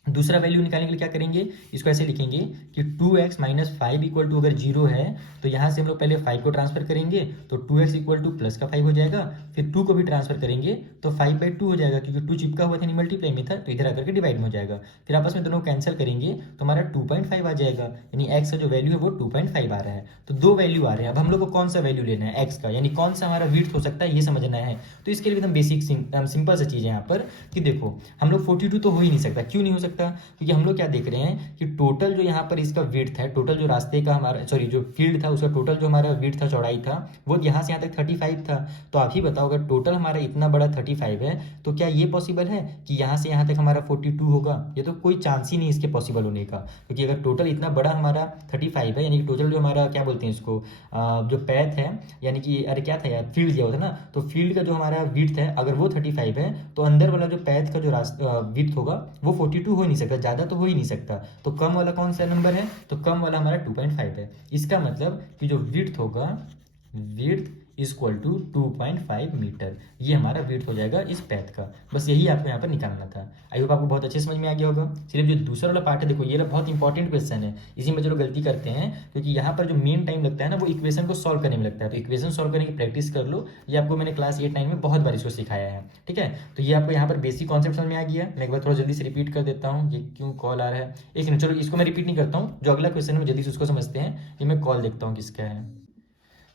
दूसरा वैल्यू निकालने के लिए क्या करेंगे, इसको ऐसे लिखेंगे कि 2x माइनस 5 इक्वल टू अगर 0 है तो यहाँ से हम लोग पहले 5 को ट्रांसफर करेंगे तो 2x इक्वल टू प्लस का 5 हो जाएगा, फिर 2 को भी ट्रांसफर करेंगे तो 5/2 हो जाएगा, क्योंकि 2 चिपका हुआ था नहीं मल्टीप्लाई में था, तो इधर आकर के डिवाइड में हो जाएगा। फिर आपस में दोनों कैंसिल करेंगे तो हमारा 2.5 आ जाएगा, यानी x का जो वैल्यू है वो 2.5 आ रहा है। तो दो वैल्यू आ रहे हैं। अब हम लोग को कौन सा वैल्यू लेना है, x का, यानी कौन सा हमारा विड्थ हो सकता है ये समझना है। तो इसके लिए एकदम बेसिक सिंपल सी चीज़ है यहाँ पर कि देखो हम लोग 42 तो हो ही नहीं सकता। क्यों नहीं हो सकता, क्योंकि हम लोग क्या देख रहे हैं कि टोटल जो यहाँ पर इसका विड्थ है, टोटल जो रास्ते का हमारा सॉरी जो फील्ड था उसका टोटल जो हमारा विड्थ था, चौड़ाई था, वो यहाँ से यहाँ तक 35 था। तो आप ही बताओ अगर टोटल हमारा इतना बड़ा 35 है तो क्या ये पॉसिबल है कि यहाँ से यहाँ तक हमारा 42 होगा? ये तो कोई चांस ही नहीं इसके पॉसिबल होने का, क्योंकि अगर टोटल इतना बड़ा हमारा 35 है, यानी कि टोटल जो हमारा क्या बोलते हैं इसको जो पैथ है, यानी कि अरे क्या था यार, फील्ड दिया हुआ था ना, तो फील्ड का जो हमारा विड्थ है अगर वो 35 है तो अंदर वाला जो पैथ का जो रास्ता विड्थ होगा वो 42 हो ही नहीं सकता, ज़्यादा तो हो ही नहीं सकता। तो कम वाला कौन सा नंबर है, तो कम वाला हमारा 2.5 है। इसका मतलब कि जो विड्थ होगा, विड्थ इक्वल टू 2.5 मीटर, ये हमारा विड्थ हो जाएगा इस पैथ का। बस यही आपको यहाँ पर निकालना था। आई होप आपको बहुत अच्छे समझ में आ गया होगा। सिर्फ जो दूसरा वाला पार्ट है, देखो ये बहुत इंपॉर्टेंट क्वेश्चन है, इसी में जो गलती करते हैं, क्योंकि यहाँ पर जो मेन टाइम लगता है ना वो इक्वेशन को सॉल्व करने में लगता है। तो इक्वेशन सॉल्व करने की प्रैक्टिस कर लो, ये आपको मैंने क्लास 8-9 में बहुत बार इसको सिखाया है, ठीक है। तो ये आपको यहाँ पर बेसिक कॉन्सेप्ट समझ में आ गया। मैं एक बार थोड़ा जल्दी से रिपीट कर देता हूँ, ये क्यों कॉल आ रहा है, एक मिनट, चलो इसको मैं रिपीट नहीं करता हूँ, जो अगला क्वेश्चन है जल्दी से उसको समझते हैं। ये मैं कॉल देखता हूँ किसका है।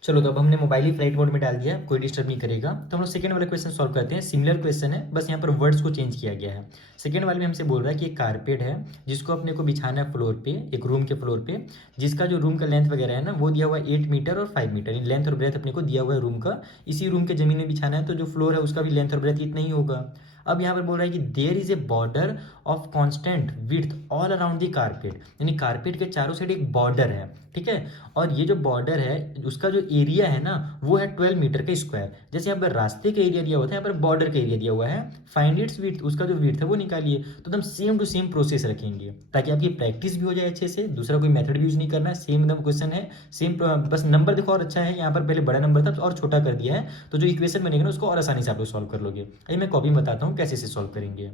चलो तो अब हमने मोबाइल ही फ्लाइट मोड में डाल दिया, कोई डिस्टर्ब नहीं करेगा। तो हम लोग सेकंड वाला क्वेश्चन सॉल्व करते हैं। सिमिलर क्वेश्चन है, बस यहाँ पर वर्ड्स को चेंज किया गया है। सेकंड वाले में हमसे बोल रहा है कि एक कारपेट है जिसको अपने को बिछाना है फ्लोर पे, एक रूम के फ्लोर पे, जिसका जो रूम का लेंथ वगैरह है ना वो दिया हुआ है 8 मीटर और 5 मीटर, लेंथ और ब्रेथ अपने को दिया हुआ है रूम का। इसी रूम के जमीन में बिछाना है, तो जो फ्लोर है उसका भी लेंथ और ब्रेथ इतना ही होगा। अब यहाँ पर बोल रहा है कि there is a border of constant width all around the carpet, यानी कारपेट के चारों साइड एक बॉर्डर है, ठीक है। और ये जो बॉर्डर है उसका जो एरिया है ना वो है 12 मीटर का स्क्वायर। जैसे यहाँ पर रास्ते का एरिया दिया हुआ था, यहाँ पर बॉर्डर का एरिया दिया हुआ है। फाइंड इट्स विड्थ, उसका जो विड्थ है वो निकालिए। तो एकदम सेम टू सेम प्रोसेस रखेंगे ताकि आपकी प्रैक्टिस भी हो जाए अच्छे से, दूसरा कोई मेथड भी यूज नहीं करना है, सेम एकदम क्वेश्चन है, सेम बस नंबर देखो और अच्छा है, यहाँ पर पहले बड़ा नंबर था और छोटा कर दिया है, तो जो इक्वेशन बनेगा ना उसको और आसानी से आप लोग सॉल्व कर लोगे। अभी मैं कॉपी में बताता हूँ कैसे से सॉल्व करेंगे।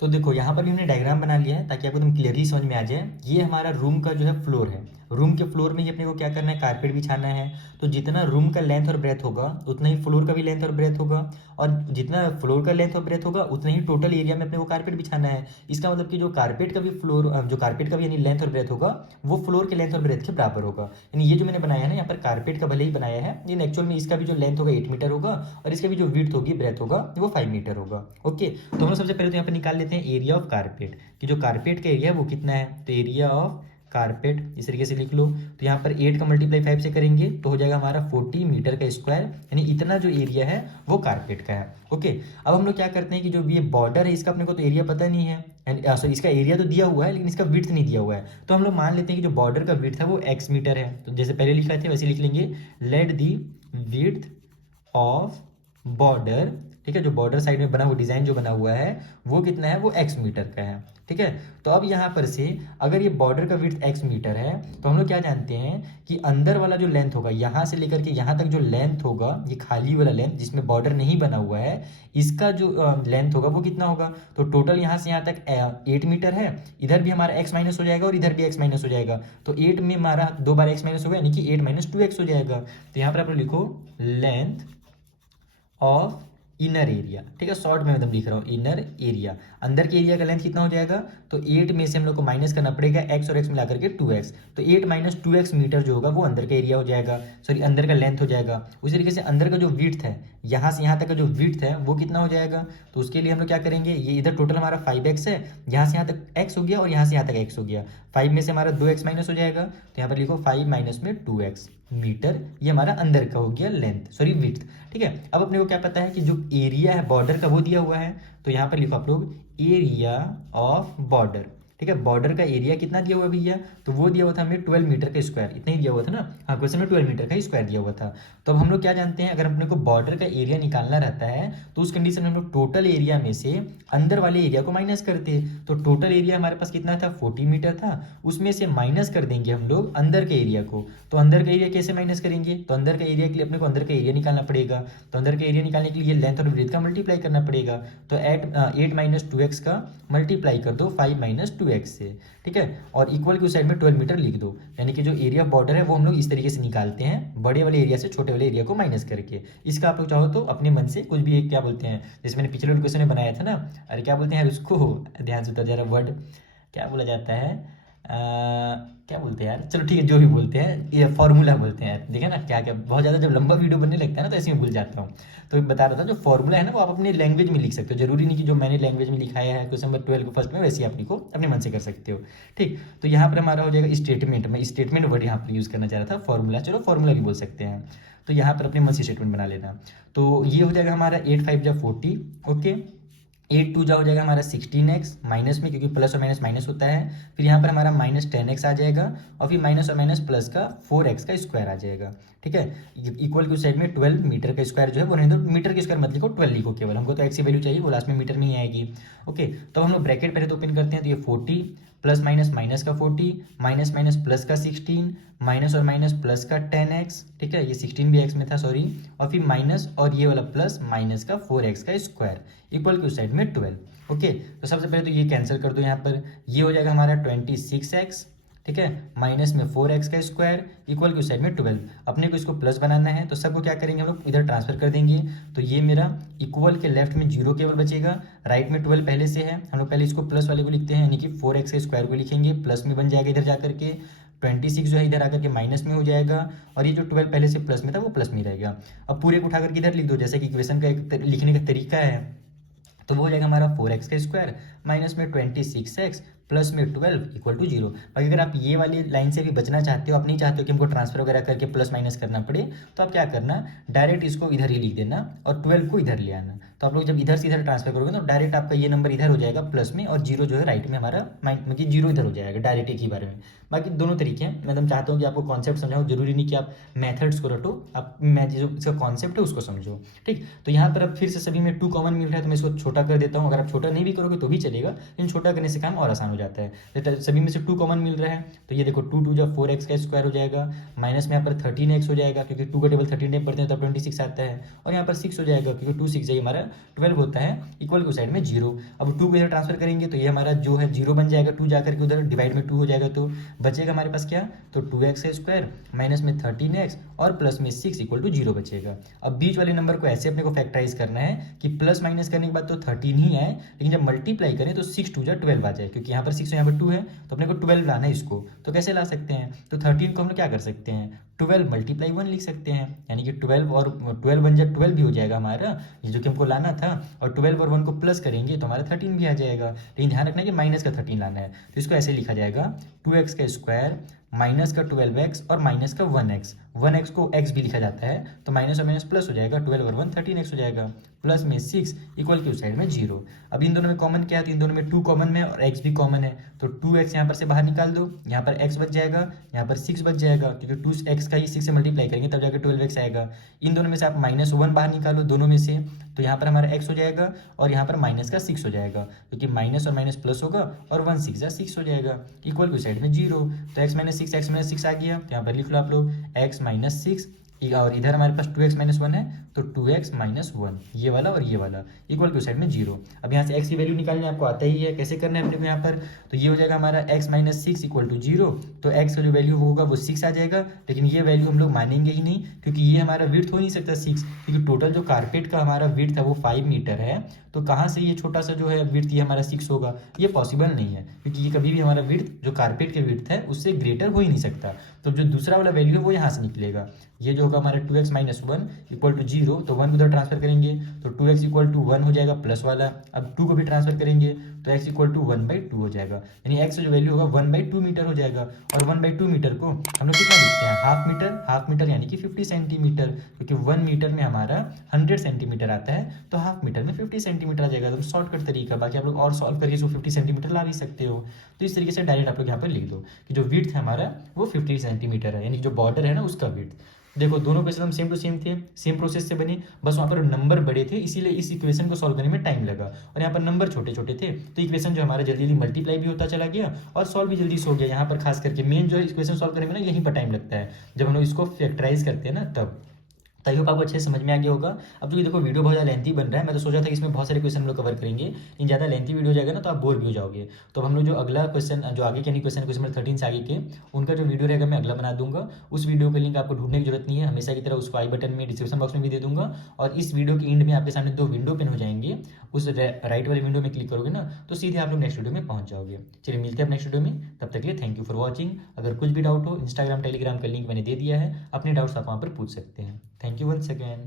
तो देखो यहाँ पर भी हमने डायग्राम बना लिया है ताकि आपको एकदम क्लियरली समझ में आ जाए। ये हमारा रूम का जो है फ्लोर है, रूम के फ्लोर में ही अपने को क्या करना है, कारपेट बिछाना है। तो जितना रूम का लेंथ और ब्रेथ होगा उतना ही फ्लोर का भी लेंथ और ब्रेथ होगा, और जितना फ्लोर का लेंथ और ब्रेथ होगा उतना ही टोटल एरिया में अपने को कारपेट बिछाना है। इसका मतलब कि जो कारपेट का भी फ्लोर, जो कारपेट का भी यानी लेंथ और ब्रेथ होगा वो फ्लोर के लेंथ और ब्रेथ के बराबर होगा। यानी ये जो मैंने बनाया है ना यहाँ पर कारपेट का भले ही बनाया है, लेकिन एक्चुअल में इसका भी जो लेंथ होगा 8 मीटर होगा और इसका भी जो विड्थ होगी, ब्रेथ होगा, वो 5 मीटर होगा। ओके, तो हम लोग सबसे पहले तो यहाँ पर निकाल लेते हैं एरिया ऑफ कारपेट, कि जो कारपेट का एरिया है वो कितना है। तो एरिया ऑफ कारपेट इस तरीके से लिख लो। तो यहाँ पर 8 का मल्टीप्लाई 5 से करेंगे तो हो जाएगा हमारा 40 मीटर का स्क्वायर, यानी इतना जो एरिया है वो कारपेट का है। ओके, अब हम लोग क्या करते हैं कि जो ये बॉर्डर है इसका अपने को तो एरिया पता नहीं है, सॉरी इसका एरिया तो दिया हुआ है लेकिन इसका विड्थ नहीं दिया हुआ है। तो हम लोग मान लेते हैं कि जो बॉर्डर का विड्थ है वो x मीटर है। तो जैसे पहले लिख रहे थे वैसे लिख लेंगे, let the width of border, ठीक है, जो बॉर्डर साइड में बना हुआ डिजाइन जो बना हुआ है वो कितना है, वो x मीटर का है, ठीक है। तो अब यहाँ पर से अगर ये बॉर्डर का विड्थ x मीटर है तो हम लोग क्या जानते हैं कि अंदर वाला जो लेंथ होगा यहाँ से लेकर के यहाँ तक जो लेंथ होगा, ये खाली वाला लेंथ जिसमें बॉर्डर नहीं बना हुआ है, इसका जो लेंथ होगा वो कितना होगा। तो टोटल यहाँ से यहाँ तक 8 मीटर है, इधर भी हमारा x माइनस हो जाएगा और इधर भी x माइनस हो जाएगा। तो 8 में हमारा 2 बार x माइनस होगा, यानी कि 8 माइनस 2x हो जाएगा। तो यहाँ पर आप लोग लिखो लेंथ ऑफ इनर एरिया, ठीक है, शॉर्ट में एकदम लिख रहा हूँ, इनर एरिया, अंदर के एरिया का लेंथ कितना हो जाएगा। तो 8 में से हम लोग को माइनस करना पड़ेगा x और x मिला करके 2x, तो 8 माइनस 2x मीटर जो होगा वो अंदर का एरिया हो जाएगा, सॉरी अंदर का लेंथ हो जाएगा। उसी तरीके से अंदर का जो विड्थ है, यहाँ से यहाँ तक का जो विड्थ है वो कितना हो जाएगा। तो उसके लिए हम लोग क्या करेंगे, ये इधर टोटल हमारा 5x है, यहाँ से यहाँ तक x हो गया और यहाँ से यहाँ तक x हो गया, 5 में से हमारा 2x माइनस हो जाएगा। तो यहाँ पर लिखो 5 माइनस में 2x मीटर, ये हमारा अंदर का हो गया लेंथ, सॉरी विड्थ, ठीक है। अब अपने को क्या पता है कि जो एरिया है बॉर्डर का वो दिया हुआ है, तो यहाँ पर लिखो आप लोग एरिया ऑफ बॉर्डर, ठीक है। बॉर्डर का एरिया कितना दिया हुआ भैया, तो वो दिया हुआ था हमें 12 मीटर का स्क्वायर, इतना ही दिया हुआ था ना। हाँ, क्वेश्चन में 12 मीटर का ही स्क्वायर दिया हुआ था। तो अब हम लोग क्या जानते हैं, अगर अपने को बॉर्डर का एरिया निकालना रहता है तो उस कंडीशन में हम लोग टोटल एरिया में से अंदर वाले एरिया को माइनस करते हैं। तो टोटल एरिया हमारे पास कितना था, 40 मीटर था, उसमें से माइनस कर देंगे हम लोग अंदर के एरिया को। तो अंदर का एरिया कैसे माइनस करेंगे, तो अंदर का एरिया के लिए अपने को अंदर का एरिया निकालना पड़ेगा। तो अंदर का एरिया निकालने के लिए लेंथ और ब्रेथ का मल्टीप्लाई करना पड़ेगा। तो 8 माइनस 2x का मल्टीप्लाई कर दो 5 माइनस 2x से, ठीक है। और इक्वल की उस साइड में 12 मीटर लिख दो। यानी कि जो एरिया बॉर्डर है वो हम लोग इस तरीके से निकालते हैं, बड़े वाले एरिया से छोटे वाले एरिया को माइनस करके। इसका आप लोग चाहो तो अपने मन से कुछ भी एक क्या बोलते हैं, जैसे मैंने पिछले क्वेश्चन में बनाया था ना, अरे क्या बोलते हैं यार उसको, ध्यान से जरा वर्ड क्या बोला जाता है, क्या बोलते हैं यार, चलो ठीक है जो भी बोलते हैं, ये फॉर्मूला बोलते हैं। देखे ना क्या क्या, बहुत ज़्यादा जब लंबा वीडियो बनने लगता है ना तो ऐसे में भूल जाता हूँ। तो बता रहा था जो फॉर्मूला है ना वो आप अपने लैंग्वेज में लिख सकते हो, जरूरी नहीं कि जो मैंने लैंग्वेज में लिखाया है क्वेश्चन नंबर 12 को फर्स्ट में वैसे ही आप लिखो, अपने मन से कर सकते हो, ठीक। तो यहाँ पर हमारा हो जाएगा स्टेटमेंट, मैं स्टेटमेंट वर्ड यहाँ पर यूज़ करना चाह रहा था, फॉर्मूला चलो फॉर्मूला भी बोल सकते हैं। तो यहाँ पर अपने मन से स्टेटमेंट बना लेना। तो ये हो जाएगा हमारा 8 5 जा 40, ओके। 8 2 जा हो जाएगा हमारा 16x माइनस में, क्योंकि प्लस और माइनस माइनस होता है। फिर यहाँ पर हमारा माइनस 10x आ जाएगा, और फिर माइनस और माइनस प्लस का 4x का स्क्वायर आ जाएगा, ठीक है। इक्वल की साइड में 12 मीटर का स्क्वायर जो है वो नहीं, तो मीटर के स्क्वायर मत लिखो, 12 लिखो केवल, हमको तो x की वैल्यू चाहिए, वो लास्ट में मीटर में ही आएगी, ओके। तो हम लोग ब्रैकेट पहले तो ओपन करते हैं, तो ये 40 प्लस माइनस माइनस का 40 माइनस माइनस प्लस का 16 माइनस और माइनस प्लस का 10x, ठीक है, ये 16 भी x में था सॉरी, और फिर माइनस और ये वाला प्लस माइनस का 4x का स्क्वायर इक्वल की उस साइड में 12, ओके। तो सबसे पहले तो ये कैंसिल कर दो, यहाँ पर ये हो जाएगा हमारा 26x, ठीक है, माइनस में 4x का स्क्वायर इक्वल की उस साइड में 12। अपने को इसको प्लस बनाना है तो सबको क्या करेंगे हम लोग, इधर ट्रांसफर कर देंगे। तो ये मेरा इक्वल के लेफ्ट में 0 केवल बचेगा, राइट में 12 पहले से है, हम लोग पहले इसको प्लस वाले को लिखते हैं, यानी कि 4x के स्क्वायर को लिखेंगे, प्लस में बन जाएगा इधर जाकर के, 26 जो है इधर आकर के माइनस में हो जाएगा, और ये जो 12 पहले से प्लस में था वो प्लस में रहेगा। अब पूरे को उठा करके इधर लिख दो, जैसे कि इक्वेशन का एक लिखने का तरीका है। तो वो हो जाएगा हमारा 4x का स्क्वायर माइनस में 26x प्लस में 12 इक्वल टू 0। बाकी अगर आप ये वाली लाइन से भी बचना चाहते हो, आप नहीं चाहते हो कि हमको ट्रांसफर वगैरह करके प्लस माइनस करना पड़े, तो आप क्या करना, डायरेक्ट इसको इधर ही लिख देना और 12 को इधर ले आना। तो आप लोग जब इधर से इधर ट्रांसफर करोगे तो डायरेक्ट आपका ये नंबर इधर हो जाएगा प्लस में, और 0 जो है राइट में हमारा मतलब 0 इधर हो जाएगा, डायरेक्ट एक ही बारे में। बाकी दोनों तरीके हैं, मैं चाहता हूँ कि आपको कॉन्सेप्ट समझाओ, जरूरी नहीं कि आप मेथड्स को रटो, आप मैं जो इसका कॉन्सेप्ट है उसको समझो, ठीक। तो यहाँ पर अब फिर से सभी में 2 कॉमन मिल रहा है, तो मैं इसको छोटा कर देता हूँ। अगर आप छोटा नहीं भी करोगे तो भी चलेगा, लेकिन छोटा करने से काम और आसान हो जाता है। सभी में से 2 कॉमन मिल रहा है, तो ये देखो 2 2 जा 4x का स्क्वायर हो जाएगा, माइनस में यहाँ पर 13x हो जाएगा, क्योंकि 2 का टेबल 13 टाइम पढ़ते हैं तब 26 आता है, और यहाँ पर 6 हो जाएगा, क्योंकि 2 6 हमारा 12 होता है, इक्वल की साइड में 0। अब 2 को इधर ट्रांसफर करेंगे तो ये हमारा जो है 0 बन जाएगा, 2 जाकर के उधर डिवाइड में 2 हो जाएगा, तो बचेगा हमारे पास क्या, तो 2x का स्क्वायर माइनस में 13x और प्लस में 6 इक्वल टू 0 बचेगा। अब बीच वाले नंबर को ऐसे अपने को फैक्टराइज करना है कि प्लस माइनस करने के बाद तो 13 ही है, लेकिन जब मल्टीप्लाई करें तो 6 2 जा 12 आ जाए, क्योंकि यहाँ पर 6 यहाँ पर 2 है, तो अपने को 12 लाना है इसको। तो कैसे ला सकते हैं, तो 13 को हम लोग क्या कर सकते हैं, 12 मल्टीप्लाई 1 लिख सकते हैं, यानी कि 12 और 12 बन जाए 12 भी हो जाएगा हमारा, ये जो कि हमको लाना था, और 12 और 1 को प्लस करेंगे तो हमारा 13 भी आ जाएगा। लेकिन ध्यान रखना है कि माइनस का 13 लाना है, तो इसको ऐसे लिखा जाएगा 2x का स्क्वायर माइनस का 12x और माइनस का 1x, 1x को x भी लिखा जाता है, तो माइनस और माइनस प्लस हो जाएगा, 12 और 1 13x हो जाएगा, प्लस में 6 इक्वल की उस साइड में 0। अब इन दोनों में कॉमन क्या है, तो इन दोनों में 2 कॉमन में और x भी कॉमन है, तो 2x यहाँ पर से बाहर निकाल दो, यहाँ पर x बच जाएगा, यहाँ पर 6 बच जाएगा, क्योंकि 2x का ही 6 से मल्टीप्लाई करेंगे तब जाकर 12x आएगा। इन दोनों में से आप माइनस 1 बाहर निकालो दोनों में से, तो यहाँ पर हमारा x हो जाएगा और यहाँ पर माइनस का 6 हो जाएगा, क्योंकि माइनस और माइनस प्लस होगा, और 1 6 6 हो जाएगा, इक्वल की साइड में 0। तो x माइनस 6 आ गया, तो यहाँ पर लिख लो आप लोग x माइनस 6, और इधर हमारे पास 2x माइनस 1 है, तो 2x माइनस 1, ये वाला और ये वाला इक्वल की साइड में 0। अब यहाँ से x की वैल्यू निकालने आपको आता ही है, कैसे करना है अपने को यहाँ पर, तो ये हो जाएगा हमारा x माइनस 6 इक्वल टू 0, तो x का जो वैल्यू होगा वो 6 आ जाएगा, लेकिन ये वैल्यू हम लोग मानेंगे ही नहीं, क्योंकि ये हमारा विड्थ हो नहीं सकता 6, क्योंकि टोटल जो कारपेट का हमारा विड्थ है वो 5 मीटर है, तो कहाँ से ये छोटा सा जो है विड्थ ये हमारा 6 होगा, ये पॉसिबल नहीं है, क्योंकि ये कभी भी हमारा विड्थ जो कारपेट के विड्थ है उससे ग्रेटर हो ही नहीं सकता। तो जो दूसरा वाला वैल्यू है वो यहाँ से निकलेगा, ये जो होगा हमारा 2x minus one equal to 0, तो 1 को उधर ट्रांसफर करेंगे तो 2x इक्वल टू 1 हो जाएगा प्लस वाला। अब 2 को भी ट्रांसफर करेंगे तो x इक्वल टू 1/2 हो जाएगा, यानी x जो वैल्यू होगा 1/2 मीटर हो जाएगा। और 1/2 मीटर को हम लोग कितना लिखते हैं, हाफ मीटर यानी कि 50 सेंटीमीटर, क्योंकि 1 मीटर में हमारा 100 सेंटीमीटर आता है, तो हाफ मीटर में 50 सेंटीमीटर आ जाएगा। एकदम शॉर्टकट तरीका, बाकी आप लोग और सॉल्व करके इसको 50 सेंटीमीटर ला भी सकते हो। तो इस तरीके से डायरेक्ट आप लोग यहाँ पर लिख दो कि जो विड्थ है हमारा वो 50 सेंटीमीटर है, यानी जो बॉर्डर है ना उसका विड्थ। देखो दोनों क्वेश्चन सेम टू सेम थे, सेम प्रोसेस से बने, बस वहाँ पर नंबर बड़े थे इसीलिए इस इक्वेशन को सॉल्व करने में टाइम लगा, और यहाँ पर नंबर छोटे छोटे थे तो इक्वेशन जो हमारा जल्दी जल्दी मल्टीप्लाई भी होता चला गया और सॉल्व भी जल्दी से हो गया। यहाँ पर खास करके मेन जो इक्वेशन सॉल्व करने में ना यहीं पर टाइम लगता है, जब हम लोग इसको फैक्टराइज करते हैं ना तब। तो होप आपको अच्छे से समझ में आ गया होगा। अब जो देखो वीडियो बहुत ज़्यादा लेंथी बन रहा है, मैं तो सोचा था कि इसमें बहुत सारे क्वेश्चन हम लोग कवर करेंगे, लेकिन ज़्यादा लेंथी वीडियो जाएगा ना तो आप बोर भी हो जाओगे। तो हम लोग जो अगला क्वेश्चन जो आगे के नहीं क्वेश्चन नंबर 13 से आगे के उनका जो वीडियो रहेगा मैं अगला बना दूंगा। उस वीडियो का लिंक आपको ढूंढने की जरूरत नहीं है, हमेशा की तरह उसको आई बटन में डिस्क्रिप्शन बॉक्स में भी दे दूंगा। और इस वीडियो के एंड में आपके सामने 2 विंडो पेन हो जाएंगे, उस राइट वाले विंडो में क्लिक करोगे ना तो सीधे आप लोग नेक्स्ट वीडियो में पहुंच जाओगे। चलिए मिलते हैं नेक्स्ट वीडियो में, तब तक के लिए थैंक यू फॉर वॉचिंग। अगर कुछ भी डाउट हो इंस्टाग्राम टेलीग्राम का लिंक मैंने दे दिया है, अपने डाउट्स आप वहाँ पर पूछ सकते हैं। Thank you once again.